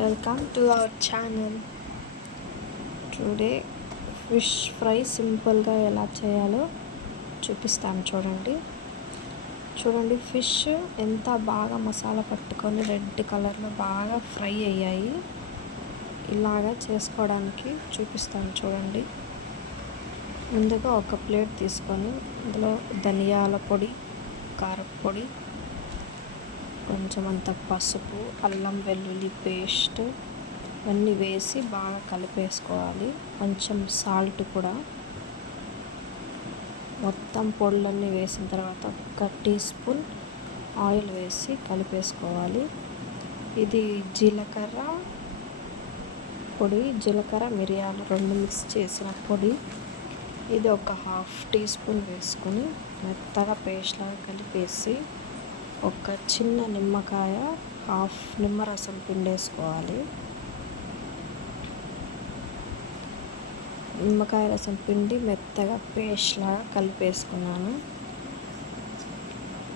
Welcome to our channel. Today fish fry సింపుల్గా ఎలా చేయాలో చూపిస్తాను. చూడండి ఫిష్ ఎంత బాగా మసాలా పట్టుకొని రెడ్ కలర్లో బాగా ఫ్రై అయ్యాయి. ఇలాగా చేసుకోవడానికి చూపిస్తాను చూడండి. ముందుగా ఒక ప్లేట్ తీసుకొని అందులో ధనియాల పొడి, కారపొడి, కొంచెం అంత పసుపు, అల్లం వెల్లుల్లి పేస్ట్ అన్నీ వేసి బాగా కలిపేసుకోవాలి. కొంచెం సాల్ట్ కూడా. మొత్తం పొడులన్నీ వేసిన తర్వాత 1 టీ స్పూన్ ఆయిల్ వేసి కలిపేసుకోవాలి. ఇది జీలకర్ర పొడి, జీలకర్ర మిరియాలు 2 మిక్స్ చేసిన పొడి. ఇది ఒక 1/2 టీ స్పూన్ వేసుకొని మెత్తగా పేస్ట్ లాగా కలిపేసి ఒక చిన్న నిమ్మకాయ 1/2 నిమ్మరసం పిండేసుకోవాలి. నిమ్మకాయ రసం పిండి మెత్తగా పేస్ట్ లాగా కలిపేసుకున్నాను.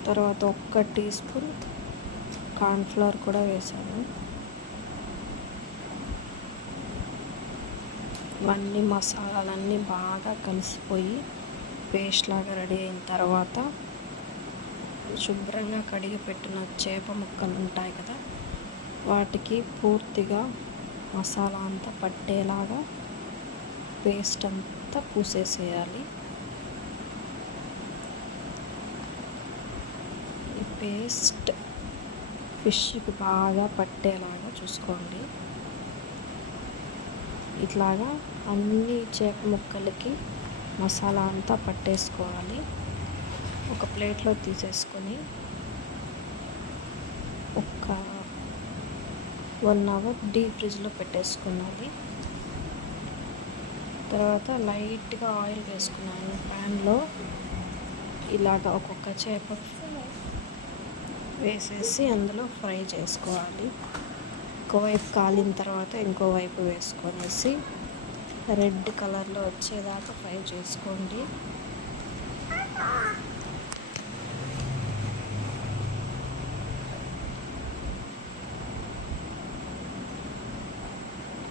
తర్వాత 1 టీ స్పూన్ కార్న్ఫ్లవర్ కూడా వేసాను. ఇవన్నీ మసాలాలన్నీ బాగా కలిసిపోయి పేస్ట్ లాగా రెడీ అయిన తర్వాత శుభ్రంగా కడిగి పెట్టిన చేప ముక్కలు ఉంటాయి కదా, వాటికి పూర్తిగా మసాలా అంతా పట్టేలాగా పేస్ట్ అంతా పూసేసేయాలి. ఈ పేస్ట్ ఫిష్కి బాగా పట్టేలాగా చూసుకోండి. ఇట్లాగా అన్ని చేప ముక్కలకి మసాలా అంతా పట్టేసుకోవాలి. ఒక ప్లేట్లో తీసేసుకొని ఒక 1 అవర్ డీప్ ఫ్రిడ్జ్లో పెట్టేసుకున్నది. తర్వాత లైట్గా ఆయిల్ వేసుకున్నాను ప్యాన్లో. ఇలాగ ఒక్కొక్క చేప వేసేసి అందులో ఫ్రై చేసుకోవాలి. ఒకవైపు కాలిన తర్వాత ఇంకో వైపు వేసుకొనేసి రెడ్ కలర్లో వచ్చేదాకా ఫ్రై చేసుకోండి.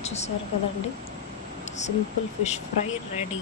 చూసారు కదండి, సింపుల్ ఫిష్ ఫ్రై రెడీ.